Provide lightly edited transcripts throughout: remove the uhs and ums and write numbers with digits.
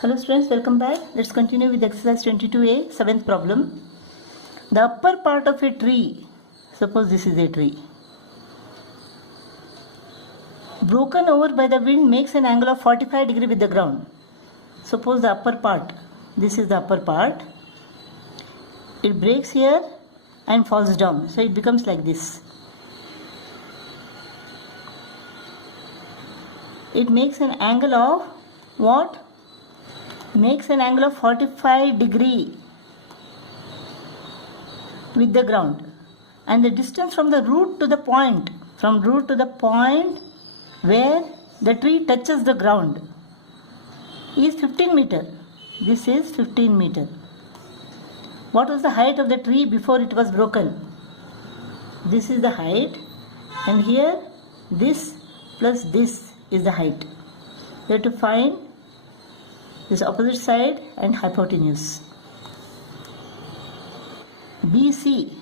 Hello students, welcome back. Let's continue with exercise 22a, 7th problem. The upper part of a tree, suppose this is a tree, broken over by the wind makes an angle of 45 degree with the ground. Suppose the upper part, this is the upper part, it breaks here and falls down, so it becomes like this. It makes an angle of what? Makes an angle of 45 degree with the ground, and the distance from the root to the point, where the tree touches the ground is 15 meter. This is 15 meter. What was the height of the tree before it was broken? This is the height, and here this plus this is the height. We have to find this opposite side and hypotenuse. BC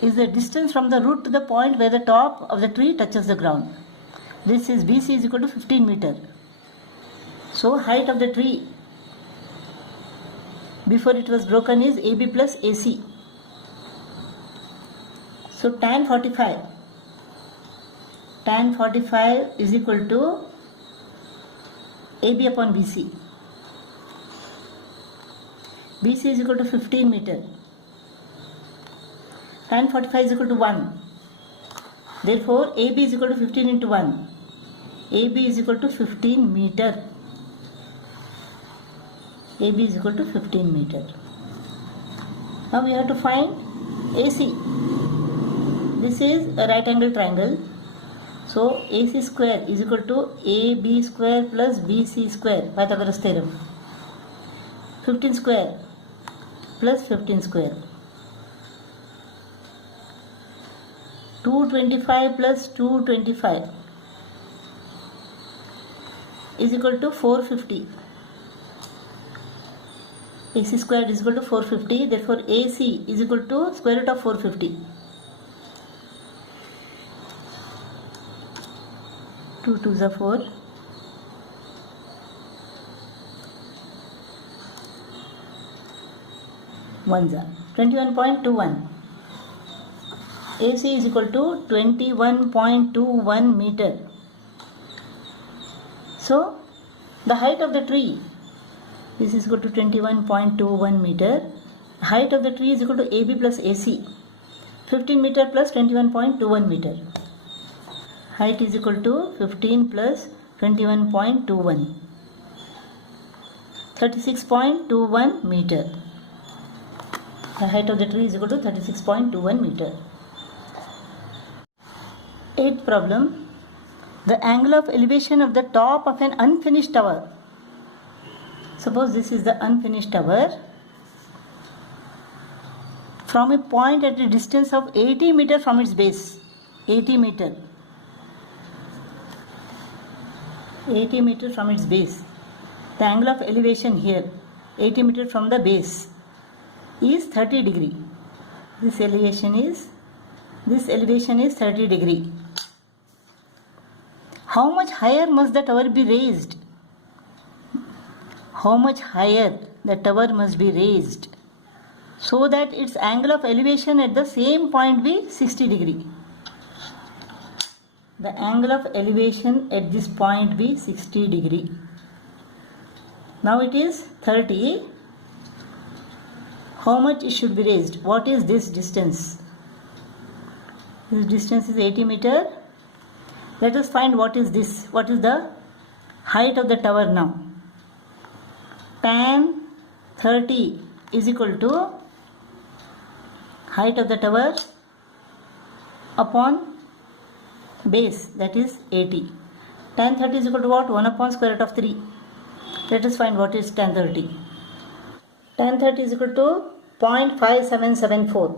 is the distance from the root to the point where the top of the tree touches the ground. This is BC is equal to 15 meter. So height of the tree before it was broken is AB plus AC. So tan 45 is equal to AB upon BC. BC is equal to 15 meter. Tan 45 is equal to 1. Therefore, AB is equal to 15 into 1. AB is equal to 15 meter. AB is equal to 15 meter. Now we have to find AC. This is a right angle triangle. So AC square is equal to AB square plus BC square, Pythagoras theorem. 15 square plus 15 square. 225 plus 225 is equal to 450. AC squared is equal to 450. Therefore, AC is equal to square root of 450. 2 2s are 4. 1s are 21.21. AC is equal to 21.21 meter. So, the height of the tree, this is equal to 21.21 meter. Height of the tree is equal to AB plus AC. 15 meter plus 21.21 meter. Height is equal to 15 plus 21.21. 36.21 meter. The height of the tree is equal to 36.21 meter. 8th problem. The angle of elevation of the top of an unfinished tower. Suppose this is the unfinished tower. From a point at a distance of 80 meter from its base. 80 meter. 80 meter from its base. The angle of elevation here, 80 meter from the base, is 30 degree. This elevation is 30 degree. How much higher must the tower be raised? How much higher the tower must be raised so that its angle of elevation at the same point be 60 degree? The angle of elevation at this point be 60 degree. Now it is 30. How much it should be raised? What is this distance? This distance is 80 meter. Let us find what is this. What is the height of the tower now? Tan 30 is equal to height of the tower upon base, that is 80. Tan 30 is equal to what? 1 upon square root of 3. Let us find what is tan 30. Tan 30 is equal to 0.5774.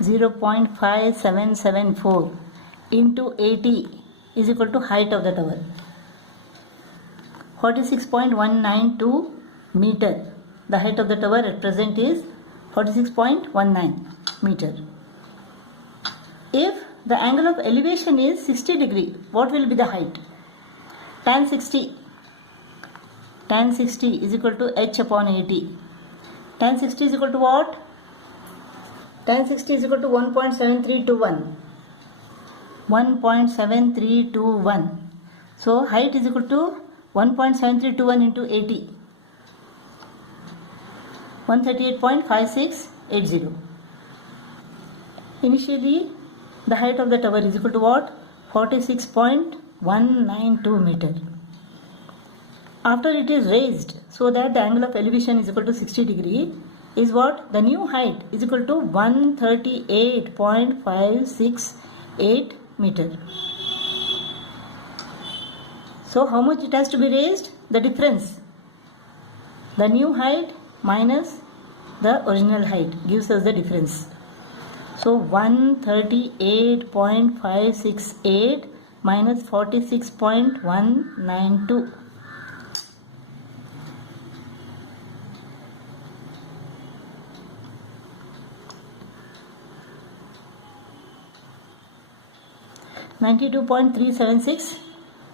0.5774 into 80 is equal to height of the tower. 46.192 meter. The height of the tower at present is 46.19 meter. If the angle of elevation is 60 degree, what will be the height? Tan 60 tan 60 is equal to h upon 80. Tan 60 is equal to what? Tan 60 is equal to 1.7321. 1.7321. So height is equal to 1.7321 into 80. 138.5680. Initially, the height of the tower is equal to what? 46.192 meter. After it is raised, so that the angle of elevation is equal to 60 degree, is what? The new height is equal to 138.568 meter. So how much it has to be raised? The difference. The new height minus the original height gives us the difference. So 138.568 minus 46.192. (92.376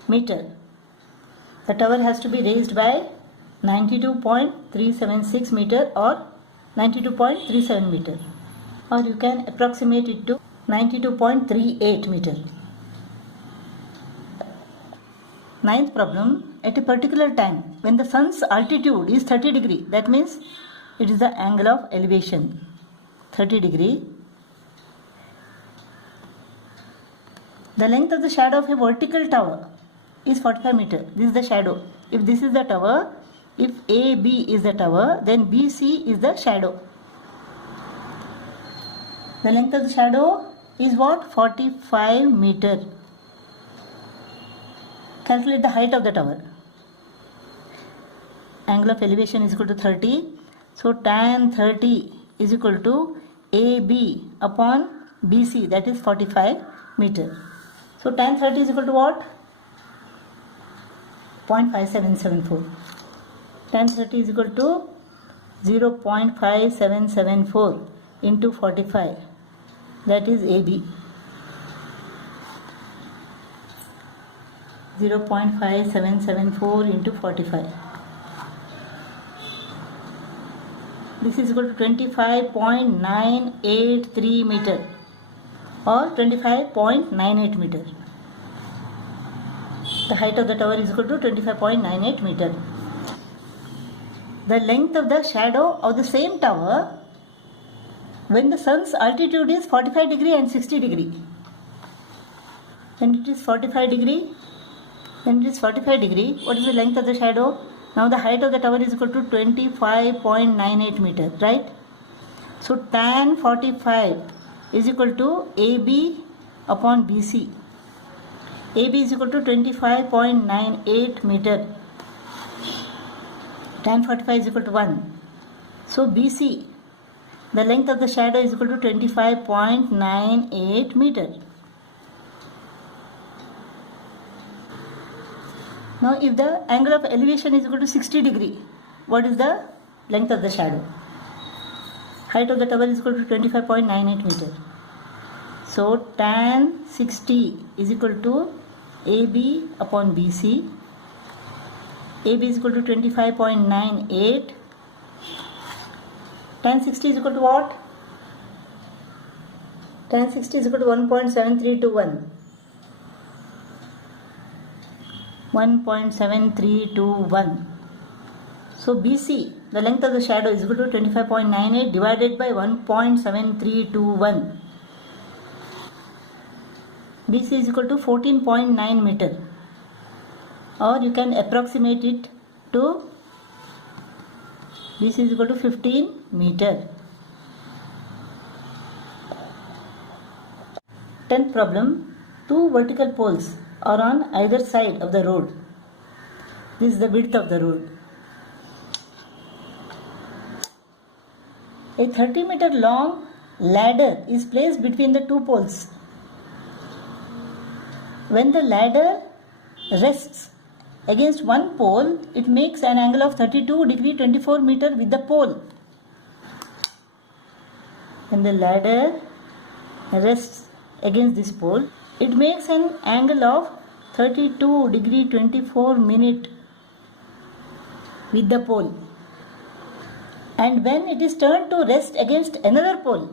meter). The tower has to be raised by 92.376 meter or 92.37 meter, or you can approximate it to 92.38 meter. Ninth problem, at a particular time when the sun's altitude is 30 degree, that means it is the angle of elevation 30 degree. The length of the shadow of a vertical tower is 45 meter. This is the shadow. If this is the tower, if AB is the tower, then BC is the shadow. The length of the shadow is what? 45 meter. Calculate the height of the tower. Angle of elevation is equal to 30. So tan 30 is equal to AB upon BC, that is 45 meter. So tan 30 is equal to what? 0.5774. Tan 30 is equal to 0.5774 into 45. That is AB. 0.5774 into 45. This is equal to 25.983 meter or 25.98 meter. The height of the tower is equal to 25.98 meter. The length of the shadow of the same tower when the sun's altitude is 45 degree and 60 degree. When it is 45 degree, what is the length of the shadow? Now the height of the tower is equal to 25.98 meter, right? So tan 45 is equal to AB upon BC. AB is equal to 25.98 meter. Tan 45 is equal to 1. So BC, the length of the shadow is equal to 25.98 meter. Now if the angle of elevation is equal to 60 degree, what is the length of the shadow? Height of the tower is equal to 25.98 meter. So tan 60 is equal to AB upon BC. AB is equal to 25.98. Tan 60 is equal to what? Tan 60 is equal to 1.7321. 1.7321. So BC, the length of the shadow is equal to 25.98 divided by 1.7321. BC is equal to 14.9 meter, or you can approximate it to BC is equal to 15 meter. 10th problem, two vertical poles are on either side of the road. This is the width of the road. A 30-meter long ladder is placed between the two poles. When the ladder rests against one pole, it makes an angle of 32 degree 24 meter with the pole. When the ladder rests against this pole, it makes an angle of 32 degree 24 minute with the pole, and when it is turned to rest against another pole,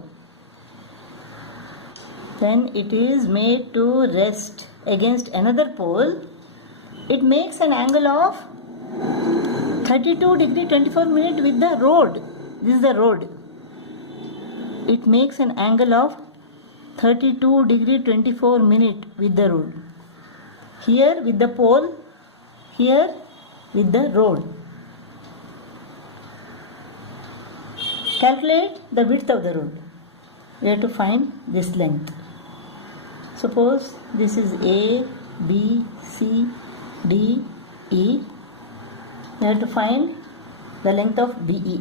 when it is made to rest against another pole, it makes an angle of 32 degree 24 minute with the road. This is the road. It makes an angle of 32 degree 24 minute with the road. Here with the pole, here with the road. Calculate the width of the road. We have to find this length. Suppose this is A, B, C, D, E. We have to find the length of BE.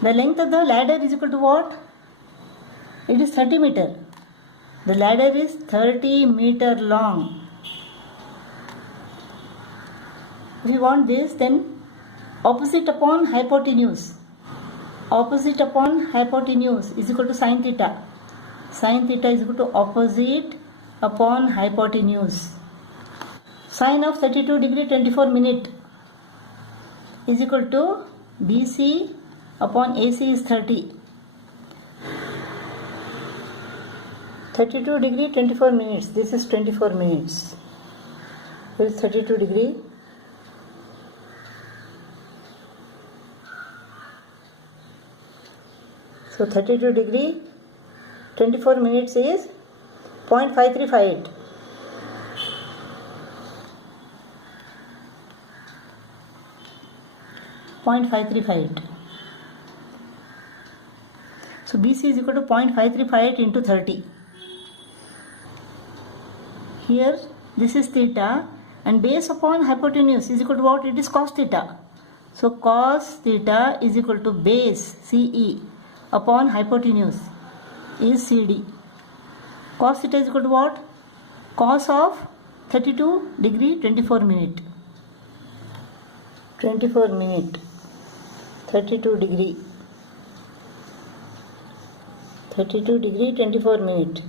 The length of the ladder is equal to what? It is 30 meter. The ladder is 30 meter long. If you want this, then opposite upon hypotenuse. Opposite upon hypotenuse is equal to sin theta. Sin theta is equal to opposite upon hypotenuse. Sine of 32 degree 24 minute is equal to BC upon AC is 30. 32 degree 24 minutes. This is 24 minutes. Here is 32 degree. So 32 degree 24 minutes is 0.5358. So BC is equal to 0.538 into 30. Here this is theta, and base upon hypotenuse is equal to what? It is cos theta. So cos theta is equal to base CE upon hypotenuse is CD. Cos theta is equal to what? Cos of 32 degree 24 minute. 24 minute. 32 degree. 32 degree 24 minute.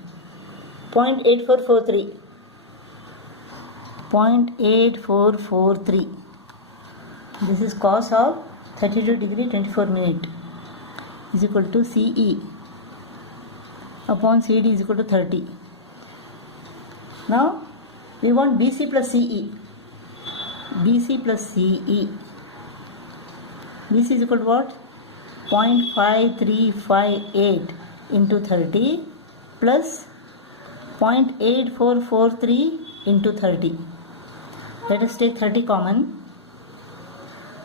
0.8443. 0.8443. This is cos of 32 degree 24 minute is equal to CE upon CD is equal to 30. Now we want BC plus CE. BC plus CE. BC is equal to what? 0.5358 into 30 plus 0.8443 into 30. Let us take 30 common.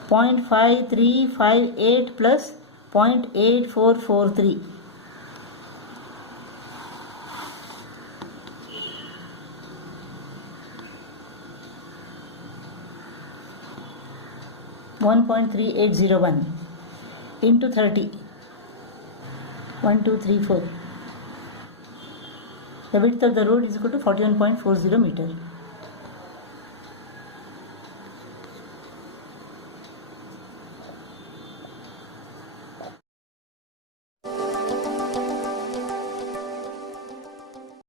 0.5358 plus 0.8443. (1.3801) into 30. 1, 2, 3, 4. The width of the road is equal to 41.40 meter.